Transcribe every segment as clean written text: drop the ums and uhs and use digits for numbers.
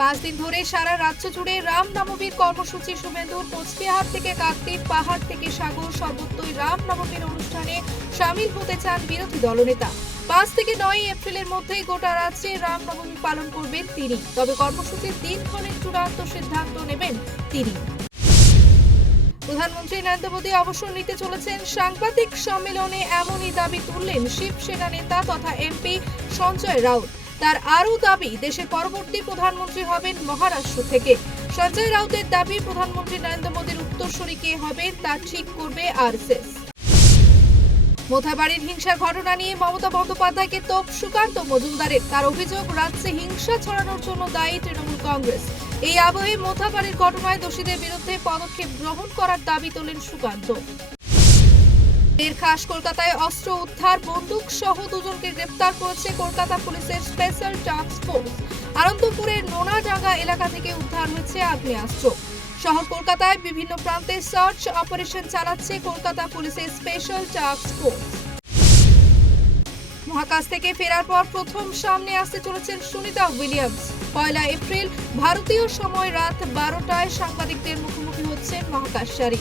5 দিন ধরে সারা রাজ্য জুড়ে রামনবমীর কর্মসূচি শুভেন্দুর। কোচবিহার থেকে কাকদ্বীপ, পাহাড় থেকে সাগর, সর্বত্রই রামনবমীর অনুষ্ঠানে সামিল হতে চান বিরোধী দলনেতা। 5 থেকে 9 এপ্রিলের মধ্যেই গোটা রাজ্যে রামনবমী পালন করবেন তিনি। তবে কর্মসূচির দিনক্ষণের চূড়ান্ত সিদ্ধান্ত নেবেন তিনি। প্রধানমন্ত্রী নরেন্দ্র মোদী অবসর নিতে চলেছেন। সাংবাদিক সম্মেলনে এমনই দাবি তুললেন শিবসেনা নেতা তথা এমপি সঞ্জয় রাউত। তার আরও দাবি, দেশের পরবর্তী প্রধানমন্ত্রী হবেন মহারাষ্ট্র থেকে। সঞ্জয় রাউতের দাবি, প্রধানমন্ত্রী নরেন্দ্র মোদীর উত্তরসূরি কে হবেন তা ঠিক করবে আরএসএস। মোথাবাড়ির হিংসার ঘটনা নিয়ে মমতা বন্দ্যোপাধ্যায়কে তোপ সুকান্ত মজুমদারের। তার অভিযোগ, রাজ্যে হিংসা ছড়ানোর জন্য দায়ী তৃণমূল কংগ্রেস। এই আবহে মোথাবাড়ির ঘটনায় দোষীদের বিরুদ্ধে পদক্ষেপ গ্রহণ করার দাবি তোলেন সুকান্ত। খাস কলকাতায় অস্ত্র উদ্ধার, বন্দুক সহ দুজনকে গ্রেপ্তার করেছে কলকাতা পুলিশের স্পেশাল টাস্ক ফোর্স। আনন্দপুরের নোনাডাঙ্গা এলাকা থেকে উদ্ধার হয়েছে আগ্নেয়াস্ত্র। শহর কলকাতায় বিভিন্ন প্রান্তে সার্চ অপারেশন চালাচ্ছে কলকাতা পুলিশের স্পেশাল টাস্ক ফোর্স। মহাকাশ থেকে ফেরার পর প্রথম সামনে আসতে চলেছেন সুনিতা উইলিয়ামস। 1 এপ্রিল ভারতীয় সময় রাত 12টায় সাংবাদিকদের মুখোমুখি হচ্ছেন মহাকাশচারী।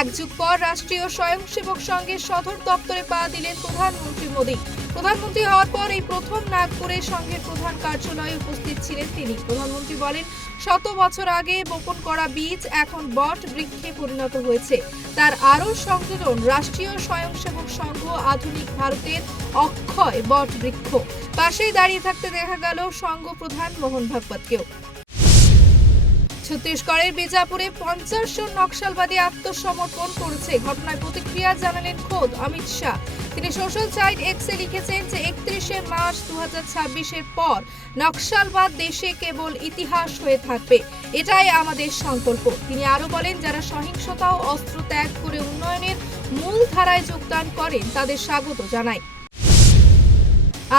1 যুগ পর রাষ্ট্রীয় স্বয়ংসেবক সংঘের সদর দপ্তরে পা দিলেন প্রধানমন্ত্রী মোদী। প্রধানমন্ত্রী হওয়ার পর এই প্রথম নাগপুরে সংঘের প্রধান কার্যালয়ে উপস্থিত ছিলেন তিনি। প্রধানমন্ত্রী বলেন, 100 বছর আগে বপন করা বীজ এখন বট বৃক্ষে পরিণত হয়েছে। তার আরও সংযোজন, রাষ্ট্রীয় স্বয়ংসেবক সংঘ আধুনিক ভারতের অক্ষয় বট বৃক্ষ। পাশেই দাঁড়িয়ে থাকতে দেখা গেল সংঘ প্রধান মোহন ভাগবতকেও। ছত্তিশগড়ের বিজাপুরে 50 জন নকশালবাদী আত্মসমর্পণ করেছে। ঘটনায় প্রতিক্রিয়া জানালেন খোদ অমিত শাহ। তিনি সোশ্যাল সাইট এক্সে লিখেছেন যে 31 মার্চ 2026-এর পর নকশালবাদ দেশে কেবল ইতিহাস হয়ে থাকবে, এটাই আমাদের সংকল্প। তিনি আরও বলেন, যারা সহিংসতা ও অস্ত্র ত্যাগ করে উন্নয়নের মূল ধারায় যোগদান করেন তাদের স্বাগত জানায়।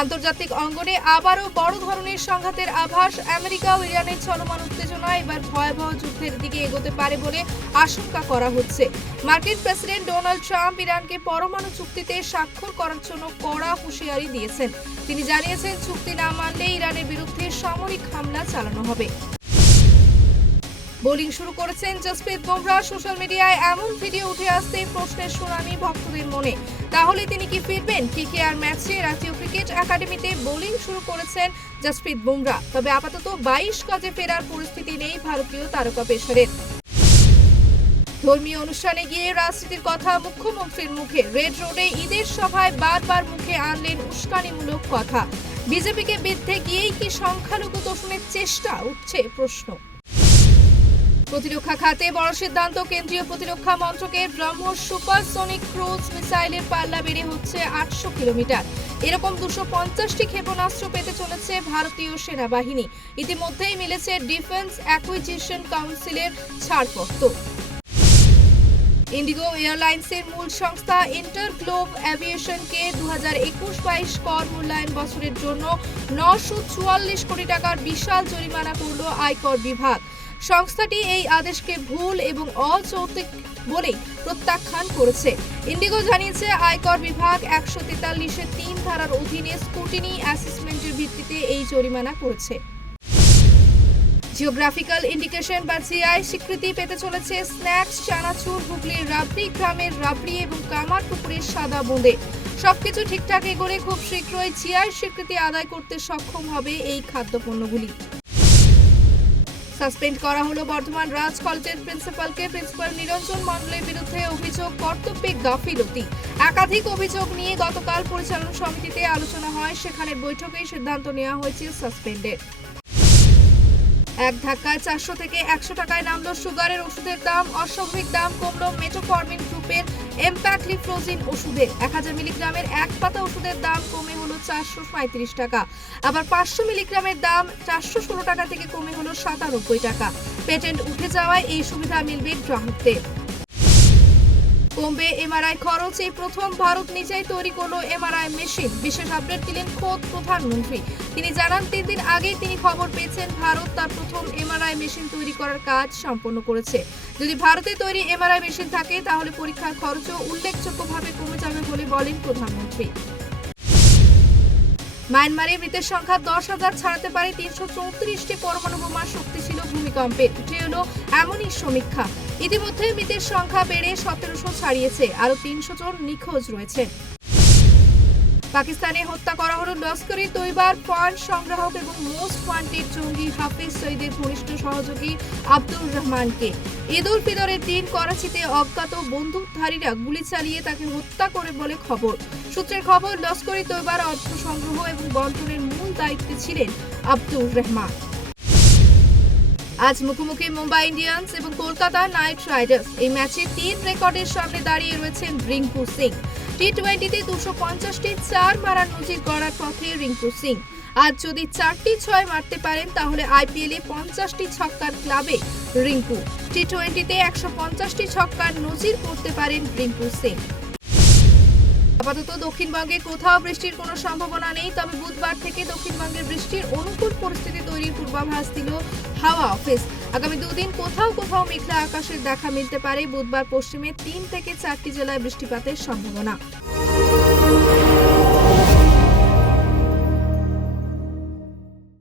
আন্তর্জাতিক অঙ্গনে আবারও বড় ধরনের সংঘাতের আভাস। আমেরিকা ও ইরানের চলমান উত্তেজনা এবার ভয়াবহ যুদ্ধের দিকে এগোতে পারে বলে আশঙ্কা করা হচ্ছে। মার্কিন প্রেসিডেন্ট ডোনাল্ড ট্রাম্প ইরানকে পরমাণু চুক্তিতে স্বাক্ষর করার জন্য কড়া হুঁশিয়ারি দিয়েছেন। তিনি জানিয়েছেন, চুক্তি না মানলে ইরানের বিরুদ্ধে সামরিক হামলা চালানো হবে। বোলিং শুরু করেছেন জসপ্রীত বুমরা। সোশ্যাল মিডিয়ায় এমন ভিডিও উঠে আসতেই প্রশ্নের শুনানি ভক্তদের মনে। তাহলে তিনি কি ফিরবেন? কেকেআর ম্যাচে জাতীয় ক্রিকেট একাডেমিতে বোলিং শুরু করেছেন জসপ্রীত বুমরা। তবে আপাতত 22 গজে ফেরার পরিস্থিতি নেই ভারতীয় তারকা পেসারের। ধর্মীয় অনুষ্ঠানে গিয়ে রাজনীতির কথা মুখ্যমন্ত্রীর মুখে। রেড রোডে ঈদের সভায় বারবার মুখে আনলেন উস্কানিমূলক কথা। বিজেপিকে বিরুদ্ধে গিয়েই কি সংখ্যালঘু তোষণের চেষ্টা, উঠছে প্রশ্ন। প্রতিরক্ষা খাতে বড় সিদ্ধান্ত, কেন্দ্রীয় প্রতিরক্ষা মন্ত্রকের ব্রহ্মোস সুপারসনিক ক্রুজ মিসাইলের পাল্লা বেড়ে হচ্ছে 800 কিলোমিটার। এরকম 250টি ক্ষেপণাস্ত্র পেতে চলেছে ভারতীয় সেনাবাহিনী। ইতিমধ্যেই মিলেছে ডিফেন্স অ্যাকুইজিশন কাউন্সিলের ছাড়পত্র। ইন্ডিগো এয়ারলাইন্সের মূল সংস্থা ইন্টারগ্লোব অ্যাভিয়েশনকে 2021-22 কর মূল্যায়ন বছরের জন্য 944 কোটি টাকার বিশাল জরিমানা করল আয়কর বিভাগ। সংস্থাটি এই আদেশকে ভুল এবং অযৌক্তিক বলেই প্রত্যাখ্যান করেছে। ইন্ডিগো জানিয়েছে, আয়কর বিভাগ 143-এর 3 ধারার অধীনে স্কুটিনি অ্যাসেসমেন্টের ভিত্তিতে এই জরিমানা করেছে। জিওগ্রাফিক্যাল ইন্ডিকেশন বা জিআই স্বীকৃতি পেতে চলেছে স্ন্যাক্স, চানাচুর, হুগলির রাবড়ি গ্রামের রাবড়ি এবং কামারপুকুরের সাদা বোঁদে। সবকিছু ঠিকঠাক এগোলে খুব শীঘ্রই জিআই স্বীকৃতি আদায় করতে সক্ষম হবে এই খাদ্যপণ্যগুলি। সাসপেন্ড করা হলো বর্ধমান রাজ কলেজের প্রিন্সিপালকে। প্রিন্সিপাল নিরঞ্জন মণ্ডলের বিরুদ্ধে অভিযোগ কর্তব্যে গাফিলতি। একাধিক অভিযোগ নিয়ে গতকাল পরিচালনা সমিতিতে আলোচনা হয়। সেখানে বৈঠকেই সিদ্ধান্ত নেওয়া হয়েছে সাসপেন্ডের। এক ধাক্কায় 400 থেকে 100 টাকায় নামলো সুগারের ওষুধের দাম। অস্বাভাবিক দাম কমলো মেটোফর্মিন গ্রুপের এমপ্যাক্লিফ্লোজিন ওষুধের। 1000 মিলিগ্রামের এক পাতা ওষুধের দাম কমে হলো 435 টাকা। আবার 500 মিলিগ্রামের দাম 416 টাকা থেকে কমে হলো 97 টাকা। পেটেন্ট উঠে যাওয়ায় এই সুবিধা মিলবে গ্রাহকদের। কমবে এমআরআই খরচ। এই প্রথম ভারত নিজেই তৈরি করলো এমআরআই মেশিন। বিশেষ আপডেট দিলেন খোদ প্রধানমন্ত্রী। তিনি জানান, 3 দিন আগেই তিনি খবর পেয়েছেন ভারত তার প্রথম এমআরআই মেশিন তৈরি করার কাজ সম্পন্ন করেছে। যদি ভারতে তৈরি এমআরআই মেশিন থাকে তাহলে পরীক্ষার খরচও উল্লেখযোগ্যভাবে কমে যাবে বলে বলেন প্রধানমন্ত্রী। মায়ানমারে মৃতের সংখ্যা 10,000 ছাড়াতে পারে 334টি পরমাণু বোমার শক্তিশীল ভূমিকম্পে। উঠে এলো এমনই সমীক্ষা। ইতিমধ্যে মৃতের সংখ্যা বেড়ে 1700 ছাড়িয়েছে, আরো 300 জন নিখোঁজ রয়েছে। পাকিস্তানে হত্যা করা হলো লস্কর-ই তৈবার পয়েন্ট সংগ্রাহক এবং মোস্ট ওয়ান্টেড জঙ্গি হাফিজ সঈদের ঘনিষ্ঠ সহযোগী আব্দুর রহমানকে। ঈদ উল ফিতরের দিন করাচিতে অজ্ঞাত বন্দুকধারীরা গুলি চালিয়ে তাকে হত্যা করে বলে খবর। সূত্রের খবর, লস্কর-ই তৈবার অর্থ সংগ্রহ এবং বন্টনের মূল দায়িত্বে ছিলেন আব্দুর রহমান। আজ মুখোমুখি মুম্বাই ইন্ডিয়ান্স এবং কলকাতা নাইট রাইডার্স। এই ম্যাচে 3 রেকর্ডের সামনে দাঁড়িয়ে রয়েছেন রিঙ্কু সিং। টি-20তে 250টি 4 মারার নজির গড়ার পথে রিঙ্কু সিং। আজ যদি 4টি 6 মারতে পারেন তাহলে আইপিএলে 50টি ছক্কার ক্লাবে রিঙ্কু। টি-20তে 150টি ছক্কার নজির করতে পারেন রিঙ্কু সিং। আপাতত দক্ষিণবঙ্গে কোথাও বৃষ্টির কোনো সম্ভাবনা নেই, তবে বুধবার থেকে দক্ষিণবঙ্গের বৃষ্টির অনুকূল পরিস্থিতি তৈরির পূর্বাভাস দিল হাওয়া অফিস। আগামী 2 দিন কোথাও কোথাও মেঘলা আকাশের দেখা মিলতে পারে। বুধবার পশ্চিমে 3 থেকে 4টি জেলায় বৃষ্টিপাতের সম্ভাবনা।